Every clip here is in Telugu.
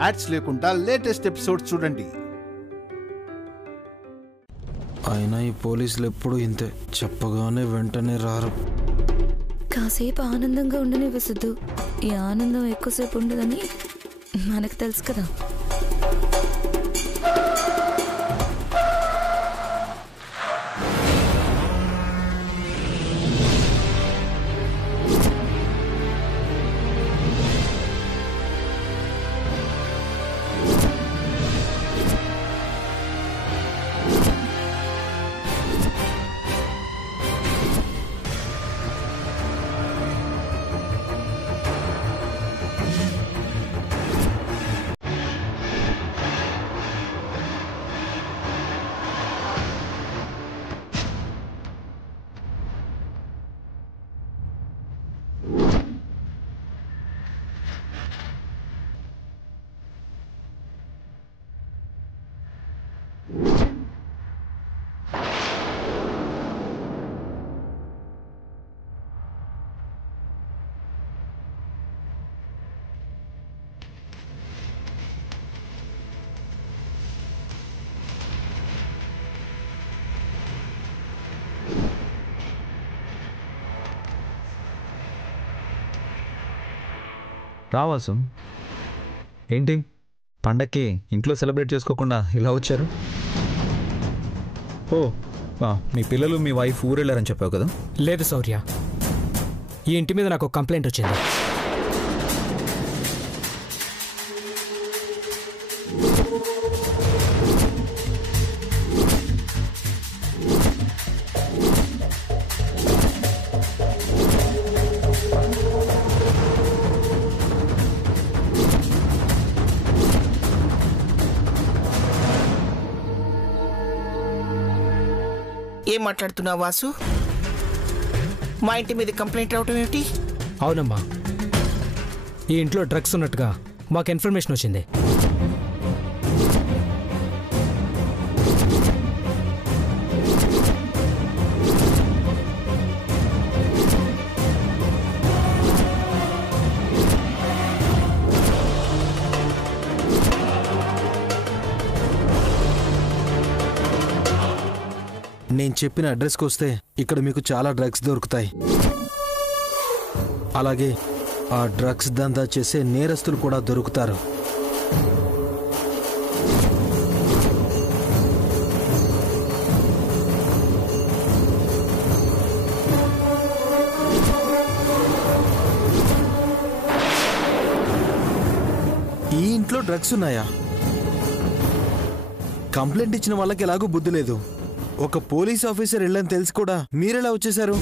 యాడ్స్ లేకుండా లేటెస్ట్ ఎపిసోడ్ చూడండి. అయినా ఈ పోలీసులు ఎప్పుడు ఇంతే, చెప్పగానే వెంటనే రారు. కాసేపు ఆనందంగా ఉండనివ్వు సిద్ధు. ఈ ఆనందం ఎక్కువసేపు ఉండదని మనకు తెలుసు కదా. రావాసు, ఏంటి పండక్కి ఇంట్లో సెలబ్రేట్ చేసుకోకుండా ఇలా వచ్చారు? ఓ, మీ పిల్లలు మీ వైఫ్ ఊరెళ్ళారని చెప్పావు కదా? లేదు శౌర్య, ఈ ఇంటి మీద నాకు కంప్లైంట్ వచ్చింది. ఏం మాట్లాడుతున్నావు వాసు? మా ఇంటి మీద కంప్లైంట్ రావటం ఏమిటి? అవునమ్మా, ఈ ఇంట్లో డ్రగ్స్ ఉన్నట్టుగా మాకు ఇన్ఫర్మేషన్ వచ్చింది. నేను చెప్పిన అడ్రస్కి వస్తే ఇక్కడ మీకు చాలా డ్రగ్స్ దొరుకుతాయి. అలాగే ఆ డ్రగ్స్ దందా చేసే నేరస్తులు కూడా దొరుకుతారు. ఈ ఇంట్లో డ్రగ్స్ ఉన్నాయా? కంప్లైంట్ ఇచ్చిన వాళ్ళకి ఎలాగూ బుద్ధి లేదు. ఒక పోలీస్ ఆఫీసర్ వెళ్ళని తెలిసి కూడా మీరెలా వచ్చేశారు?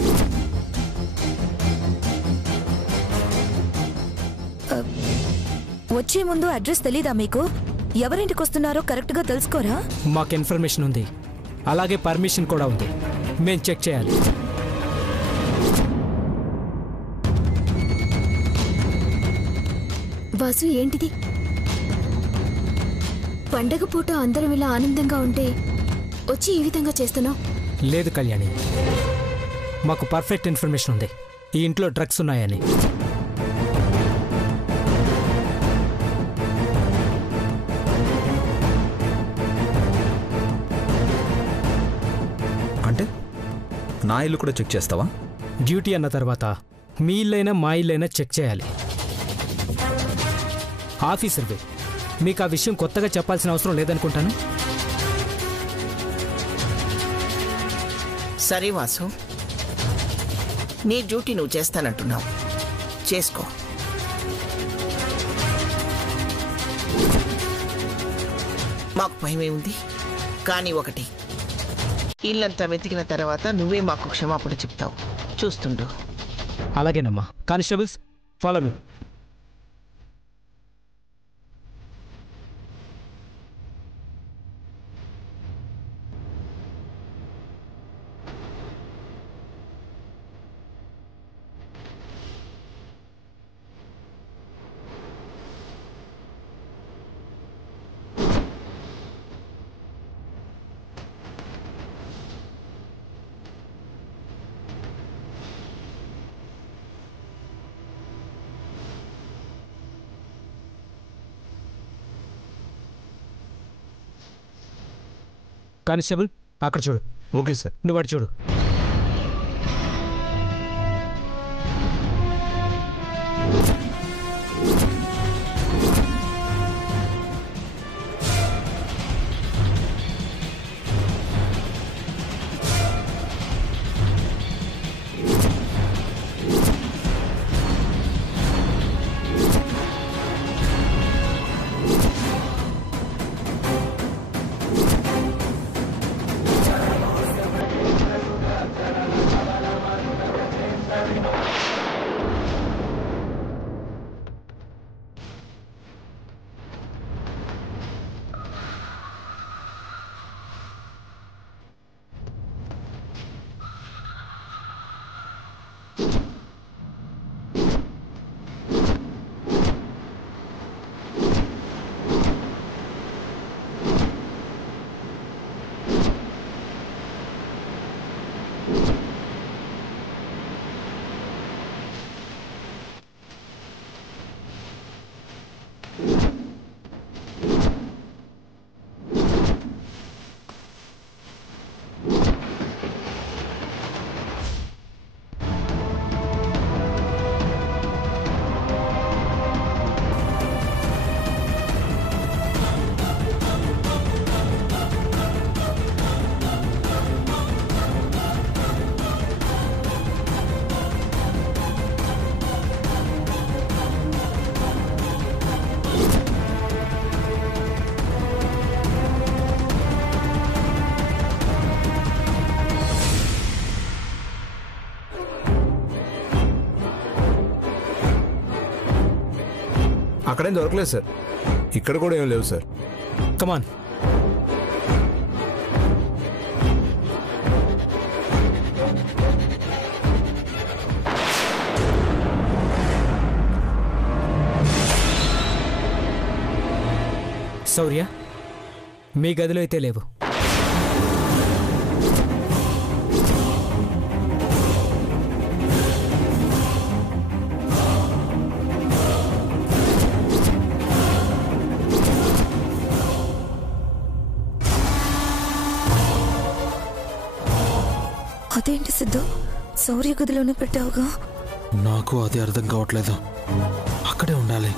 వచ్చే ముందు అడ్రస్ తెలీదా మీకు? ఎవరింటికి వస్తున్నారో కరెక్ట్గా తెలుసుకోరా? మాకు ఇన్ఫర్మేషన్ ఉంది, అలాగే పర్మిషన్ కూడా ఉంది. మేము చెక్ చేయాలి. వాసు, ఏంటిది? పండగ పూట అందరం ఇలా ఆనందంగా ఉంటే వచ్చి ఈ విధంగా చేస్తున్నావు? లేదు కళ్యాణి, మాకు పర్ఫెక్ట్ ఇన్ఫర్మేషన్ ఉంది ఈ ఇంట్లో డ్రగ్స్ ఉన్నాయని. అంటే నా ఇల్లు కూడా చెక్ చేస్తావా? డ్యూటీ అన్న తర్వాత మీ ఇల్లైనా మా ఇల్లైనా చెక్ చేయాలి. ఆఫీసర్వి, మీకు ఆ విషయం కొత్తగా చెప్పాల్సిన అవసరం లేదనుకుంటాను. సరే వాసు, నీ డ్యూటీ నువ్వు చేస్తానంటున్నావు, చేసుకో. మాకు భయమే ఉంది, కానీ ఒకటి, ఇల్లంతా వెతికిన తర్వాత నువ్వే మాకు క్షమాపణ చెప్తావు, చూస్తుండు. అలాగేనమ్మా. Constables, follow me. కానిస్టేబుల్ అక్కడ చూడు. Okay sir. నువ్వు అటు చూడు. అక్కడేం దొరకలేదు సార్. ఇక్కడ కూడా ఏం లేవు సార్. కమాన్. శౌర్య, మీ గదిలో అయితే లేవు. అదేంటి సిద్ధు, శౌర్య గదిలోనే పెట్టావుగా? నాకు అది అర్థం కావట్లేదు. అక్కడే ఉండాలి.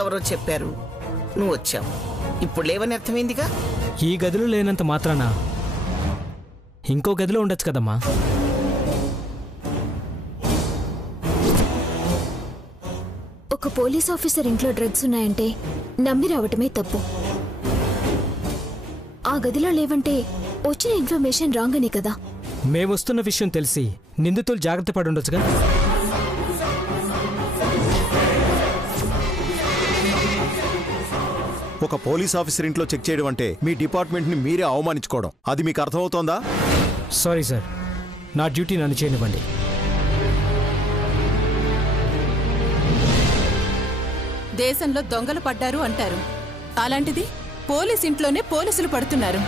ఎవరో చెప్పారు, నువ్వు వచ్చావు. ఇప్పుడు లేవని అర్థమైందిగా. ఈ గదిలో లేనంత మాత్రాన ఇంకో గదిలో ఉండొచ్చు కదమ్మా. ఒక పోలీస్ ఆఫీసర్ ఇంట్లో డ్రగ్స్ ఉన్నాయంటే నమ్మి రావటమే తప్పు. ఆ గదిలో లేవంటే వచ్చిన ఇన్ఫర్మేషన్ రాంగ్ అనే కదా. మేమొస్తున్న విషయం తెలిసి నిందితులు జాగ్రత్త పడి ఉండొచ్చుగా. ఒక పోలీస్ ఆఫీసర్ ఇంట్లో చెక్ చేయడం అంటే మీ డిపార్ట్మెంట్ని మీరే అవమానించుకోవడం. అది మీకు అర్థమవుతోందా? సారీ సార్, నా డ్యూటీ నన్ను చేయనివ్వండి. దేశంలో దొంగలు పడ్డారు అంటారు, అలాంటిది పోలీస్ ఇంట్లోనే పోలీసులు పడుతున్నారు.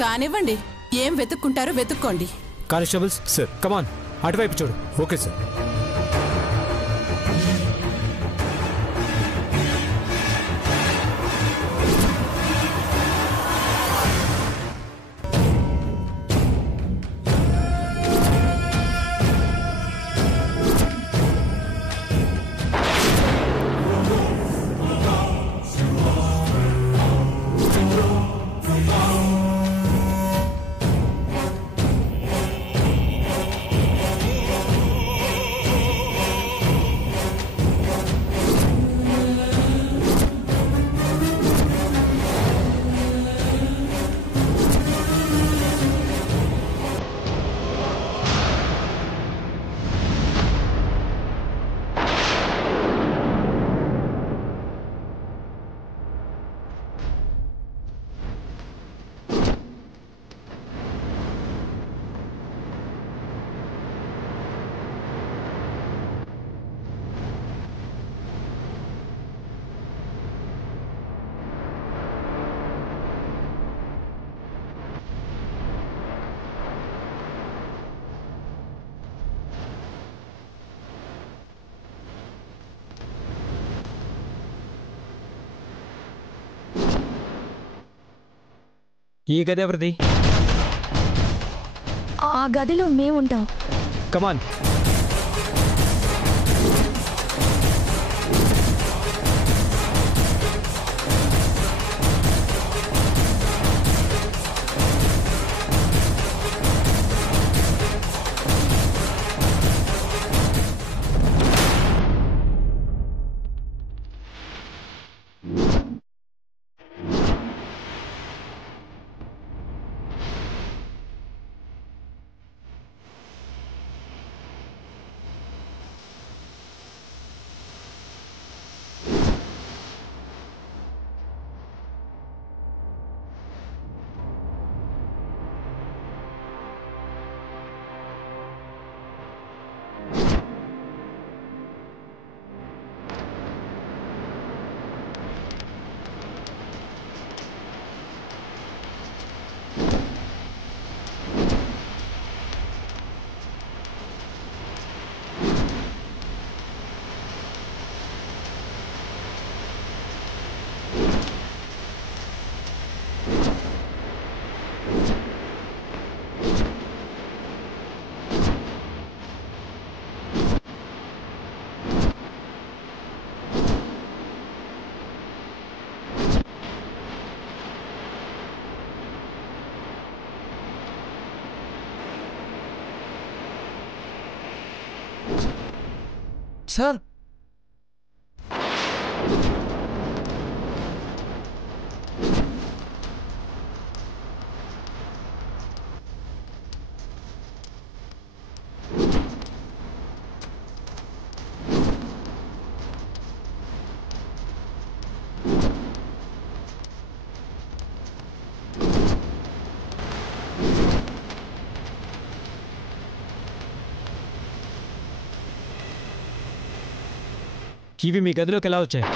కానివ్వండి, ఏం వెతుక్కుంటారో వెతుక్కోండి. Constables sir. కమాన్, అటువైపు చూడు. Okay sir. ఈ గది ఎవరిది? ఆ గదిలో మేముంటాం. కమాన్. సార్, ఇవి మీ గదిలోకి ఎలా వచ్చాయి?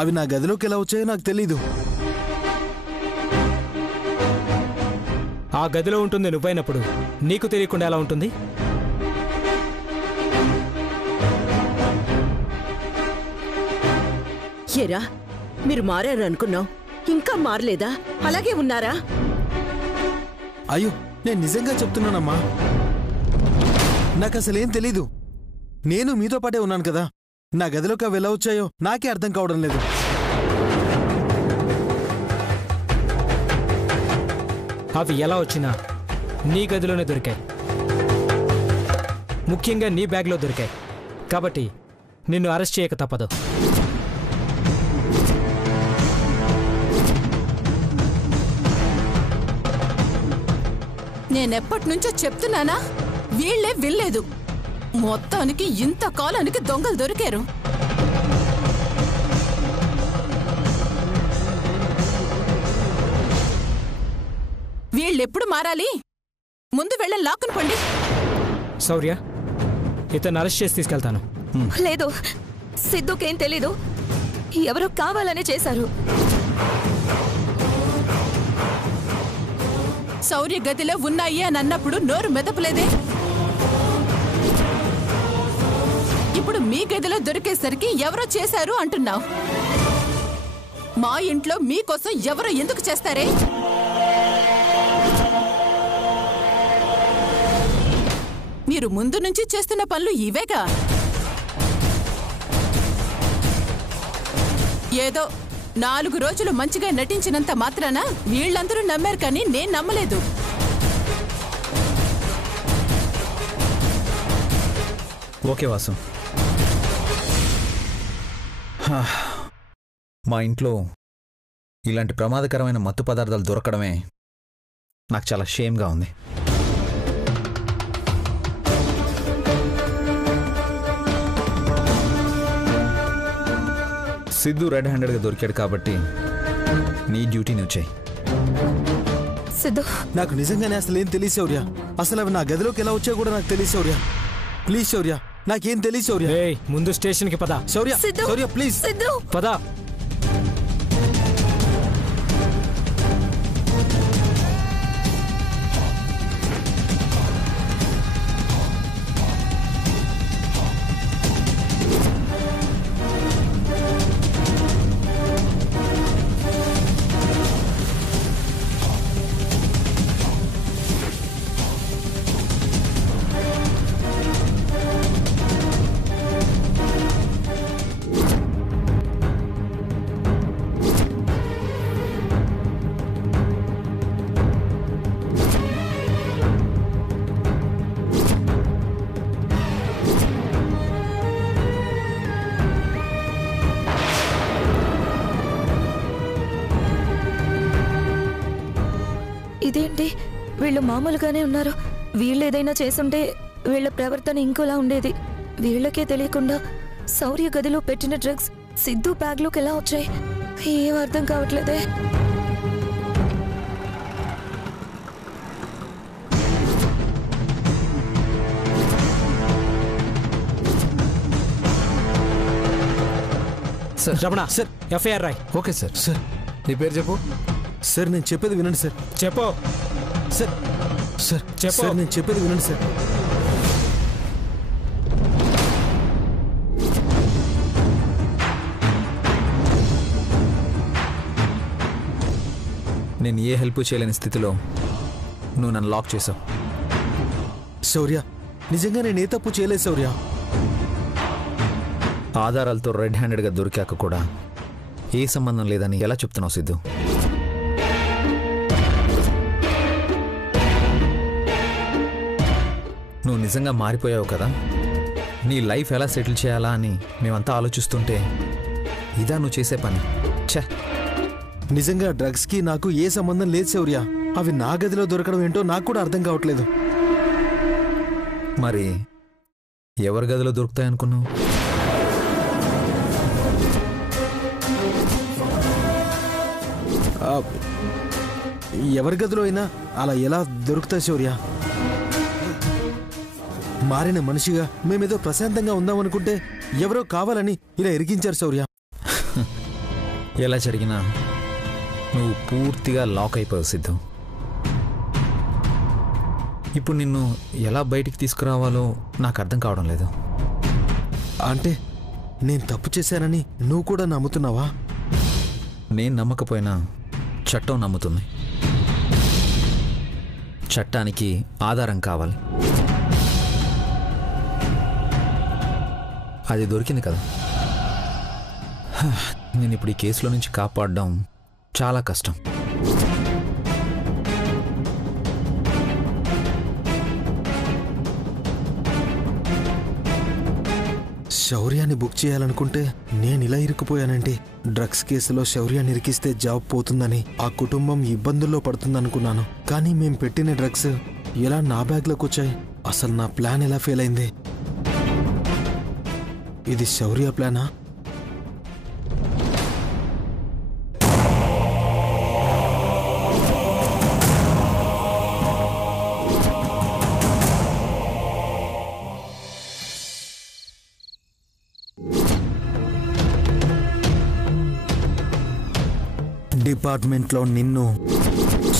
అవి నా గదిలోకి ఎలా వచ్చాయో నాకు తెలీదు. ఆ గదిలో ఉంటుంది నువ్వైనప్పుడు నీకు తెలియకుండా ఎలా ఉంటుంది? ఏరా, మీరు మారారు అనుకున్నాం, ఇంకా మారలేదా? అలాగే ఉన్నారా? అయ్యో, నేను నిజంగా చెప్తున్నానమ్మా. నాకు అసలేం తెలీదు. నేను మీతో పాటే ఉన్నాను కదా. నా గదిలోకి అవి ఎలా వచ్చాయో నాకే అర్థం కావడం లేదు. అవి ఎలా వచ్చినా నీ గదిలోనే దొరికాయి. ముఖ్యంగా నీ బ్యాగ్లో దొరికాయి. కాబట్టి నిన్ను అరెస్ట్ చేయక తప్పదు. నేనెప్పటి నుంచో చెప్తున్నానా, వీళ్లే వినలేదు. మొత్తానికి ఇంత కాలానికి దొంగలు దొరికారు. వీళ్ళెప్పుడు మారాలి? ముందు వెళ్ళ లాక్కుని పండి. శౌర్య, ఇతను అరెస్ట్ చేసి తీసుకెళ్తాను. లేదు, సిద్ధుకేం తెలీదు. ఎవరో కావాలని చేశారు. శౌర్య గదిలో ఉన్నాయి అని అన్నప్పుడు నోరు మెదపలేదే. ఇప్పుడు మీ గదిలో దొరికేసరికి ఎవరో చేశారు అంటున్నావు. మా ఇంట్లో మీకోసం ఎవరో ఎందుకు చేస్తారే? మీరు ముందు నుంచి చేస్తున్న పనులు ఇవేగా. ఏదో 4 రోజులు మంచిగా నటించినంత మాత్రాన వీళ్ళందరూ నమ్మారు, కానీ నేను నమ్మలేదు. ఓకే వాసు, మా ఇంట్లో ఇలాంటి ప్రమాదకరమైన మత్తు పదార్థాలు దొరకడమే నాకు చాలా షేమ్గా ఉంది. సిద్ధు రెడ్ హ్యాండెడ్గా దొరికాడు కాబట్టి నీ డ్యూటీ నువ్వు చేయి. సిద్ధు, నాకు నిజంగానే అసలు ఏం తెలియదు శౌర్య. అసలు అవి నా గదిలోకి ఎలా వచ్చాయో కూడా నాకు తెలియదు శౌర్య. ప్లీజ్ శౌర్య, నాకేం తెలియదు శౌర్య. ఏయ్, ముందు స్టేషన్కి పద. శౌర్య, సిద్ధు, శౌర్య ప్లీజ్. సిద్ధు, పద. ఇదేంటి వీళ్ళు మామూలుగానే ఉన్నారు. వీళ్ళు ఏదైనా చేసుంటే వీళ్ళ ప్రవర్తన ఇంకోలా ఉండేది. వీళ్ళకే తెలియకుండా శౌర్య గదిలో పెట్టిన డ్రగ్స్ సిద్ధు బ్యాగ్లోకి ఎలా వచ్చాయి? ఏం అర్థం కావట్లేదే. Sir Ramana, sir. ఎఫ్ఐఆర్ రాయ్. Okay sir. సార్, నీ పేరు చెప్పు. సార్ నేను చెప్పేది వినండి సార్. చెప్పు. సార్, సార్, చెప్పు. సార్ నేను చెప్పేది వినండి సార్. నేను ఏ హెల్ప్ చేయలేని స్థితిలో నువ్వు నన్ను లాక్ చేసావు. శౌర్య, నిజంగా నేను ఏ తప్పు చేయలేదు శౌర్య. ఆధారాలతో రెడ్ హ్యాండెడ్గా దొరికాక కూడా ఏ సంబంధం లేదని ఎలా చెప్తున్నావు సిద్ధు? నువ్వు నిజంగా మారిపోయావు కదా. నీ లైఫ్ ఎలా సెటిల్ చేయాలా అని మేమంతా ఆలోచిస్తుంటే ఇదా నువ్వు చేసే పని? ఛే, నిజంగా డ్రగ్స్కి నాకు ఏ సంబంధం లేదు శౌర్య. అవి నా గదిలో దొరకడం ఏంటో నాకు కూడా అర్థం కావట్లేదు. మరి ఎవరి గదిలో దొరుకుతాయనుకున్నావు? ఆ, ఎవరి గదిలో అయినా అలా ఎలా దొరుకుతాయి శౌర్య? మారిన మనిషిగా మేమేదో ప్రశాంతంగా ఉందామనుకుంటే ఎవరో కావాలని ఇలా ఇరికించారు శౌర్య. ఎలా జరిగినా నువ్వు పూర్తిగా లాక్ అయిపోయావు సిద్ధు. ఇప్పుడు నిన్ను ఎలా బయటికి తీసుకురావాలో నాకు అర్థం కావడం లేదు. అంటే నేను తప్పు చేశానని నువ్వు కూడా నమ్ముతున్నావా? నేను నమ్మకపోయినా చట్టం నమ్ముతుంది. చట్టానికి ఆధారం కావాలి. అది దొరికింది కదా. నేను ఇప్పుడు ఈ కేసులో నుంచి కాపాడడం చాలా కష్టం. శౌర్యాన్ని బుక్ చేయాలనుకుంటే నేను ఇలా ఇరుక్కుపోయానంటే డ్రగ్స్ కేసులో శౌర్యాన్ని ఇరికిస్తే జాబ్ పోతుందని ఆ కుటుంబం ఇబ్బందుల్లో పడుతుందనుకున్నాను. కానీ మేం పెట్టిన డ్రగ్స్ ఎలా నా బ్యాగ్లోకి వచ్చాయి? అసలు నా ప్లాన్ ఎలా ఫెయిల్ అయింది? ఇది శౌర్య ప్లానా? డిపార్ట్మెంట్లో నిన్ను,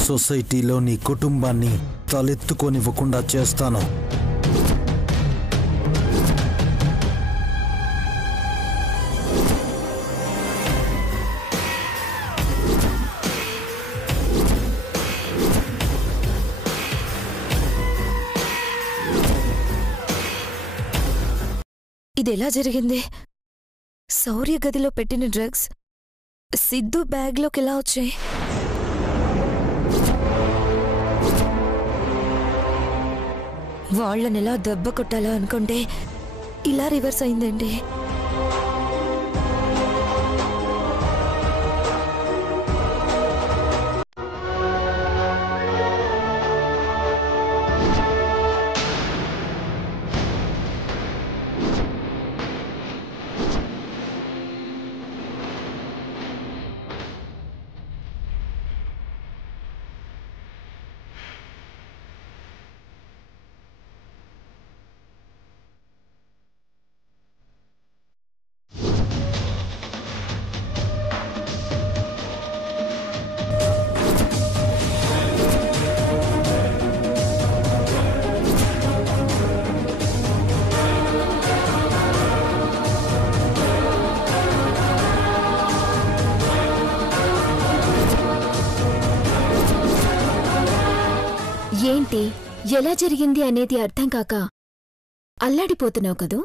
సొసైటీలో నీ కుటుంబాన్ని తలెత్తుకోనివ్వకుండా చేస్తాను. ఇది ఎలా జరిగింది? శౌర్య గదిలో పెట్టిన డ్రగ్స్ సిద్ధు బ్యాగ్లోకి ఎలా వచ్చాయి? వాళ్ళని ఎలా దెబ్బ కొట్టాలా అనుకుంటే ఇలా రివర్స్ అయిందండి. ఏంటి ఎలా జరిగింది అనేది అర్థం కాక అల్లాడిపోతున్నావు కదూ